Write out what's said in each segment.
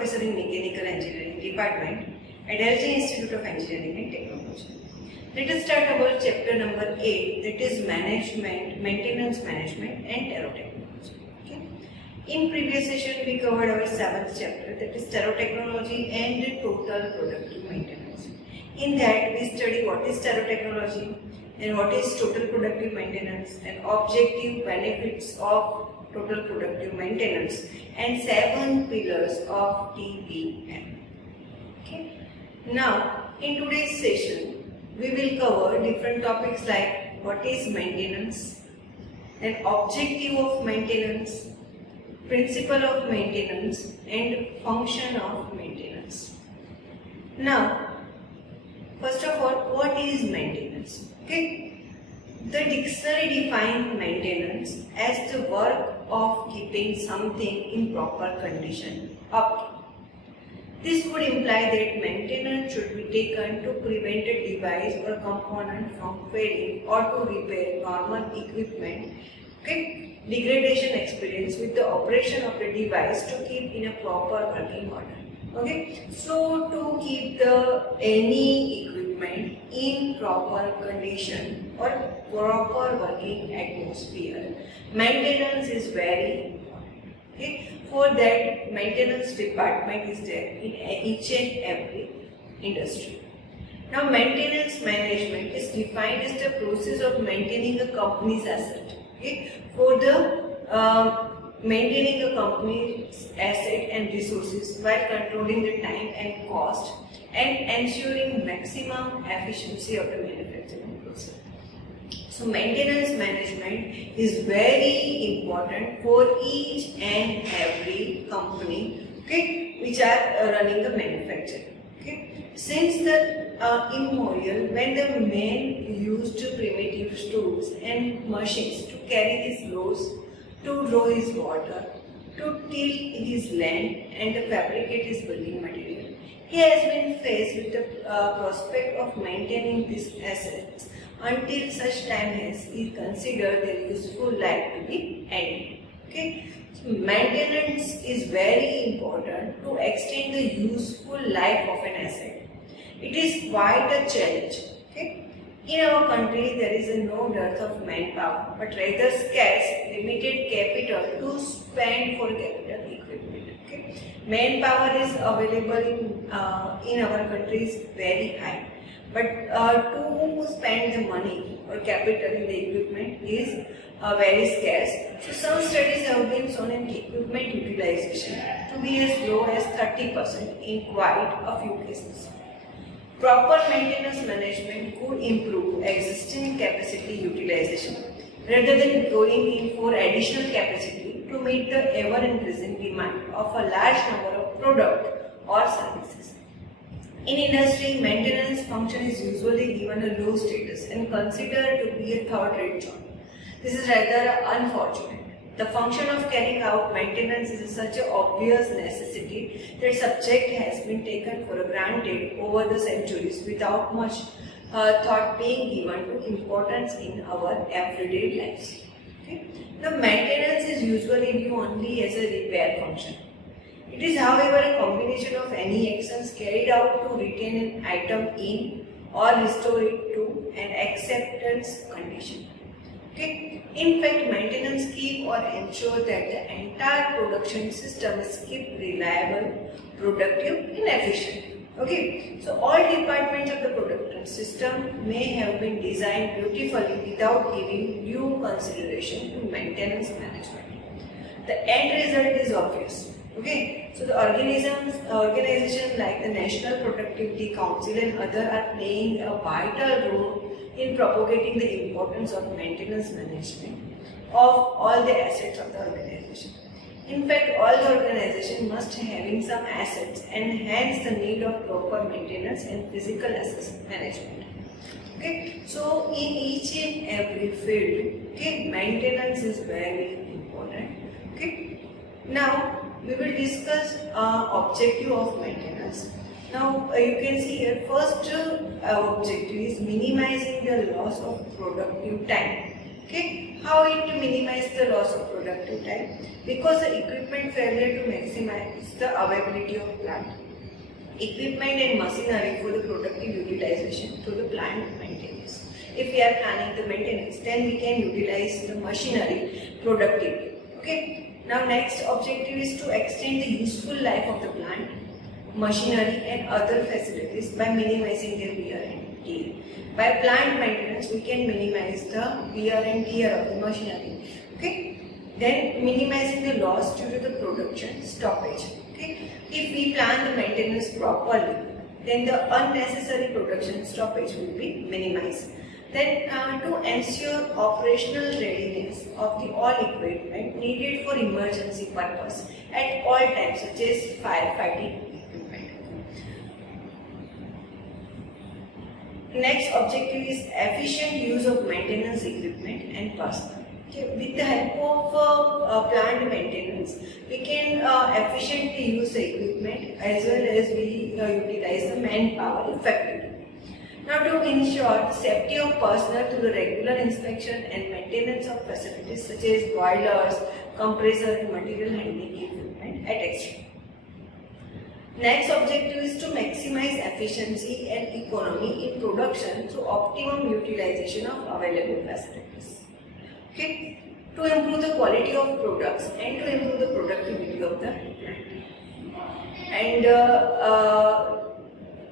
Professor in Mechanical Engineering Department at LG Institute of Engineering and Technology. Let us start our chapter number 8, that is Maintenance Management and Aerotechnology. Okay. In previous session we covered our 7th chapter, that is Aerotechnology and Total Productive Maintenance. In that we study what is Aerotechnology and what is Total Productive Maintenance and objective benefits of Total Productive Maintenance and 7 pillars of TPM. Okay. Now, in today's session, we will cover different topics like what is maintenance, and objective of maintenance, principle of maintenance, and function of maintenance. Now, first of all, what is maintenance? Okay. The dictionary defines maintenance as the work of keeping something in proper condition up. This would imply that maintenance should be taken to prevent a device or component from failing or to repair normal equipment, okay, degradation experience with the operation of the device to keep in a proper working order. Okay, so to keep any equipment in proper condition or proper working atmosphere, maintenance is very important. Okay, for that maintenance department is there in each and every industry. Now, maintenance management is defined as the process of maintaining a company's asset. Okay, for the maintaining a company's asset and resources while controlling the time and cost and ensuring maximum efficiency of the manufacturing process. So maintenance management is very important for each and every company, okay, which are running the manufacturing. Okay. Since the immemorial, when the men used primitive tools and machines to carry his loads, to draw his water, to till his land and to fabricate his building material, he has been faced with the prospect of maintaining these assets until such time as he considers their useful life to be ended. Okay? So maintenance is very important to extend the useful life of an asset. It is quite a challenge. Okay? In our country, there is no dearth of manpower, but rather scarce, limited capital to spend for capital equipment. Okay? Manpower is available in our country is very high, but to spend the money or capital in the equipment is very scarce. So some studies have been shown in equipment utilization to be as low as 30% in quite a few cases. Proper maintenance management could improve existing capacity utilization rather than going in for additional capacity to meet the ever-increasing demand of a large number of products or services. In industry, maintenance function is usually given a low status and considered to be a third-rate job. This is rather unfortunate. The function of carrying out maintenance is such an obvious necessity that subject has been taken for granted over the centuries without much thought being given to importance in our everyday lives. Okay? The maintenance is usually viewed only as a repair function. It is, however, a combination of any actions carried out to retain an item in or restore it to an acceptance condition. Okay. In fact, maintenance keep or ensure that the entire production system is kept reliable, productive and efficient. Okay. So all departments of the production system may have been designed beautifully without giving due consideration to maintenance management. The end result is obvious. Okay. So the organizations like the National Productivity Council and others are playing a vital role in propagating the importance of maintenance management of all the assets of the organization. In fact, all the organization must having some assets and hence the need of proper maintenance and physical assets management. Okay, so in each and every field, okay, maintenance is very important. Okay, now we will discuss objective of maintenance. Now you can see here, first objective is minimizing the loss of productive time. Okay, How it minimize the loss of productive time? Because the equipment failure to maximize the availability of plant. Equipment and machinery for the productive utilization through the plant maintenance. If we are planning the maintenance, then we can utilize the machinery productively. Okay. Now next objective is to extend the useful life of the plant, machinery and other facilities by minimizing their wear and tear. By plant maintenance, we can minimize the wear and tear of the machinery. Okay. Then minimizing the loss due to the production stoppage. Okay. If we plan the maintenance properly, then the unnecessary production stoppage will be minimized. Then to ensure operational readiness of the all equipment needed for emergency purpose at all times, such as firefighting equipment. Next objective is efficient use of maintenance equipment and personnel. Okay. With the help of plant maintenance, we can efficiently use the equipment as well as we utilize the manpower effectively. Now, to ensure the safety of personnel through the regular inspection and maintenance of facilities such as boilers, compressor and material handling equipment at extreme. Next objective is to maximize efficiency and economy in production through optimum utilization of available facilities. Okay, to improve the quality of products and to improve the productivity of the plant. And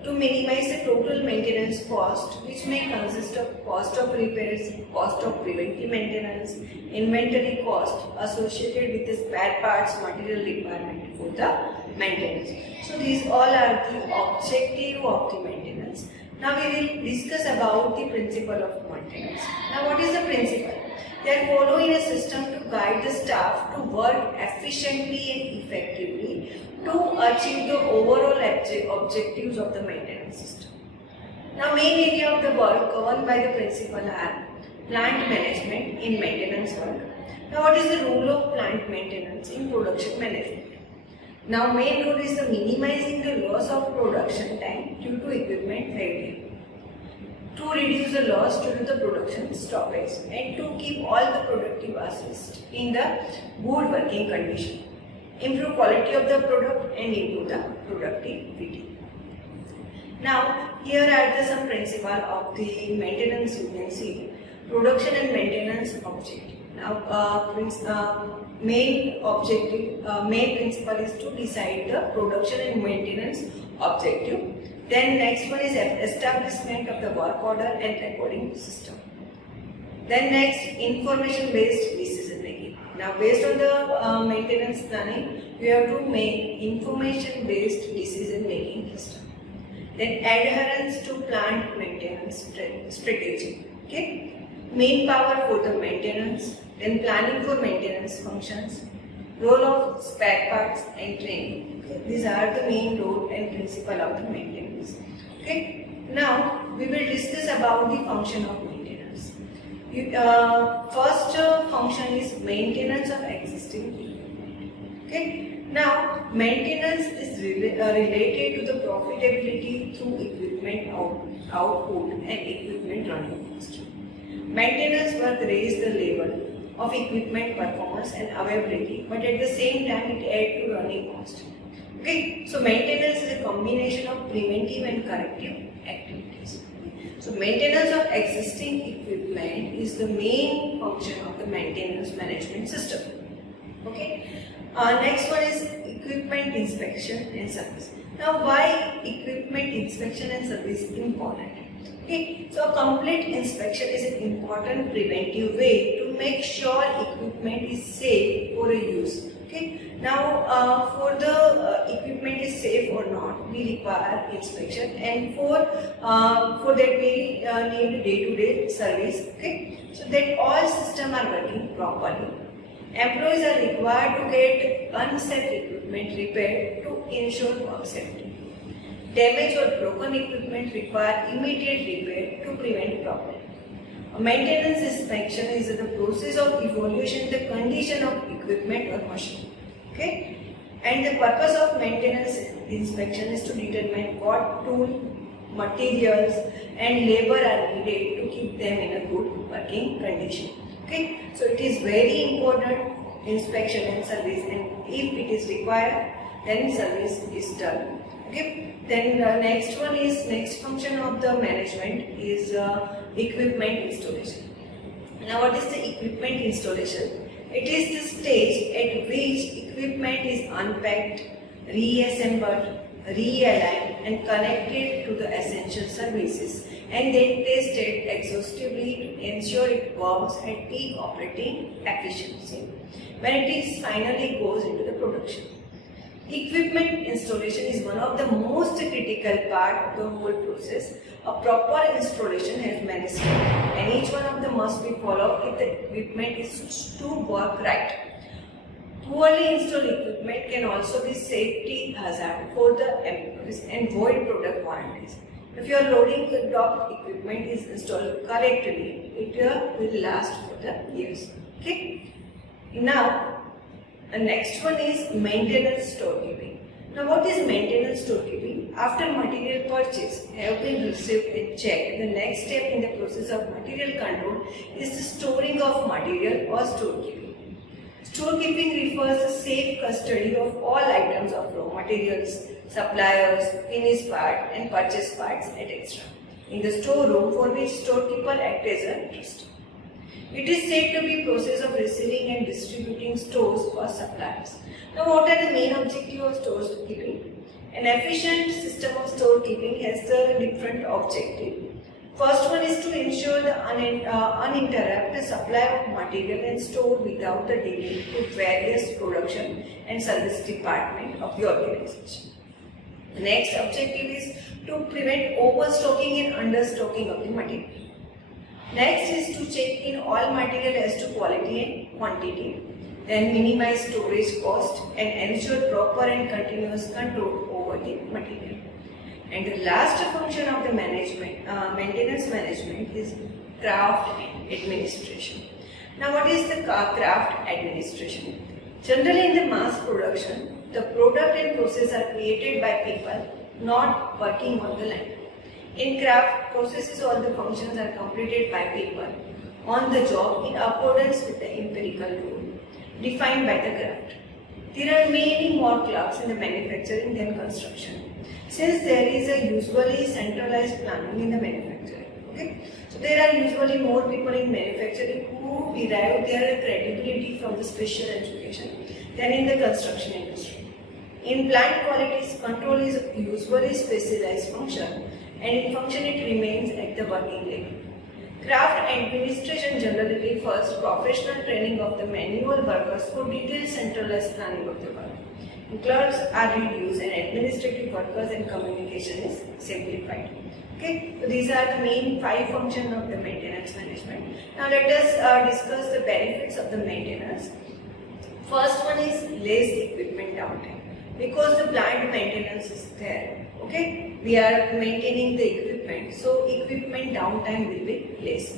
to minimize the total maintenance cost, which may consist of cost of repairs, cost of preventive maintenance, inventory cost associated with the spare parts material requirement for the maintenance. So these all are the objective of the maintenance. Now we will discuss about the principle of maintenance. Now what is the principle? They are following a system to guide the staff to work efficiently and effectively to achieve the overall objectives of the maintenance system. Now main area of the work governed by the principle are plant management in maintenance work. Now what is the role of plant maintenance in production management? Now main role is the minimizing the loss of production time due to equipment failure, to reduce the loss due to the production stoppage, and to keep all the productive assets in the good working condition, improve quality of the product and improve the productivity. Now here are some principles of the maintenance. You can see production and maintenance objective. Now main principle is to decide the production and maintenance objective. Then next one is establishment of the work order and recording system. Then next, information based decision making. Now based on the maintenance planning, you have to make information based decision making system. Then adherence to plant maintenance strategy. Okay. Main power for the maintenance. Then planning for maintenance functions. Role of spare parts and training. Okay. These are the main role and principle of the maintenance. Okay. Now we will discuss about the function of maintenance. First function is maintenance of existing equipment. Okay. Now maintenance is related to the profitability through equipment output and equipment running cost. Maintenance work raise the level of equipment performance and availability, but at the same time it adds to running cost. Okay, so maintenance is a combination of preventive and corrective activities. So maintenance of existing equipment is the main function of the maintenance management system. Okay, next one is equipment inspection and service. Now why equipment inspection and service is important? Okay, so a complete inspection is an important preventive way to make sure equipment is safe for use. Okay, now for the equipment is safe or not, we require inspection, and for that we need day-to-day service. Okay, so that all systems are working properly. Employees are required to get unsafe equipment repaired to ensure work safety. Damaged or broken equipment require immediate repair to prevent problem. A maintenance inspection is the process of evaluation the condition of equipment or machine. Okay? And the purpose of maintenance inspection is to determine what tool, materials and labor are needed to keep them in a good working condition. Okay, so it is very important inspection and service, and if it is required, then service is done. Okay, then the next function of the management is equipment installation. Now, what is the equipment installation? It is the stage at which equipment is unpacked, reassembled, realigned and connected to the essential services and then tested exhaustively to ensure it works at peak operating efficiency when it is finally goes into the production. Equipment installation is one of the most critical part of the whole process. A proper installation has many steps and each one of them must be followed if the equipment is to work right. Poorly installed equipment can also be safety hazard for the employees and void product warranties. If your loading dock equipment is installed correctly, it will last for the years. Okay. Now, the next one is maintenance storekeeping. Now, what is maintenance storekeeping? After material purchase have been received and checked, the next step in the process of material control is the storing of material or storekeeping. Storekeeping refers to safe custody of all items of raw materials, suppliers, finished part and purchased parts, etc. in the storeroom for which storekeeper acts as a trust. It is said to be process of receiving and distributing stores or suppliers. Now, what are the main objectives of storekeeping? An efficient system of storekeeping has the different objectives. First one is to ensure the uninterrupted supply of material and store without the delay to various production and service department of the organization. The next objective is to prevent overstocking and understocking of the material. Next is to check in all material as to quality and quantity, then minimize storage cost and ensure proper and continuous control over the material. And the last function of the maintenance management is craft administration. Now, what is the craft administration? Generally, in the mass production, the product and process are created by people not working on the land. In craft processes, all the functions are completed by people on the job in accordance with the empirical rule defined by the craft. There are many more clerks in the manufacturing than construction, since there is a usually centralized planning in the manufacturing. Okay? So there are usually more people in manufacturing who derive their credibility from the special education than in the construction industry. In plant quality control is usually specialized function, and in function it remains at the working level. Craft administration generally refers to professional training of the manual workers for detailed centralized planning of the work. Clerks are reduced and administrative workers and communication is simplified. Okay, so these are the main 5 functions of the maintenance management. Now let us discuss the benefits of the maintenance. First one is less equipment downtime. Because the plant maintenance is there, okay, we are maintaining the equipment, so equipment downtime will be less.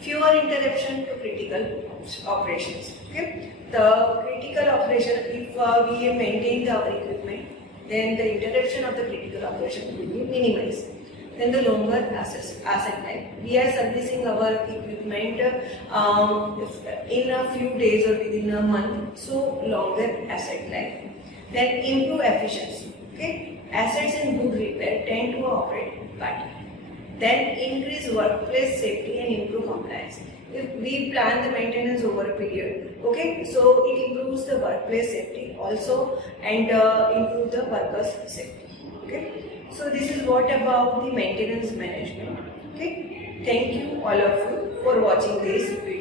Fewer interruption to critical operations. Okay, the critical operation, if we maintain our equipment, then the interruption of the critical operation will be minimized. Then the longer asset life. We are servicing our equipment in a few days or within a month, so longer asset life. Then improve efficiency. Okay, assets in good repair tend to operate better. Then increase workplace safety and improve compliance. If we plan the maintenance over a period, okay, so it improves the workplace safety also and improve the workers' safety. Okay, so this is what about the maintenance management. Okay, thank you all of you for watching this video.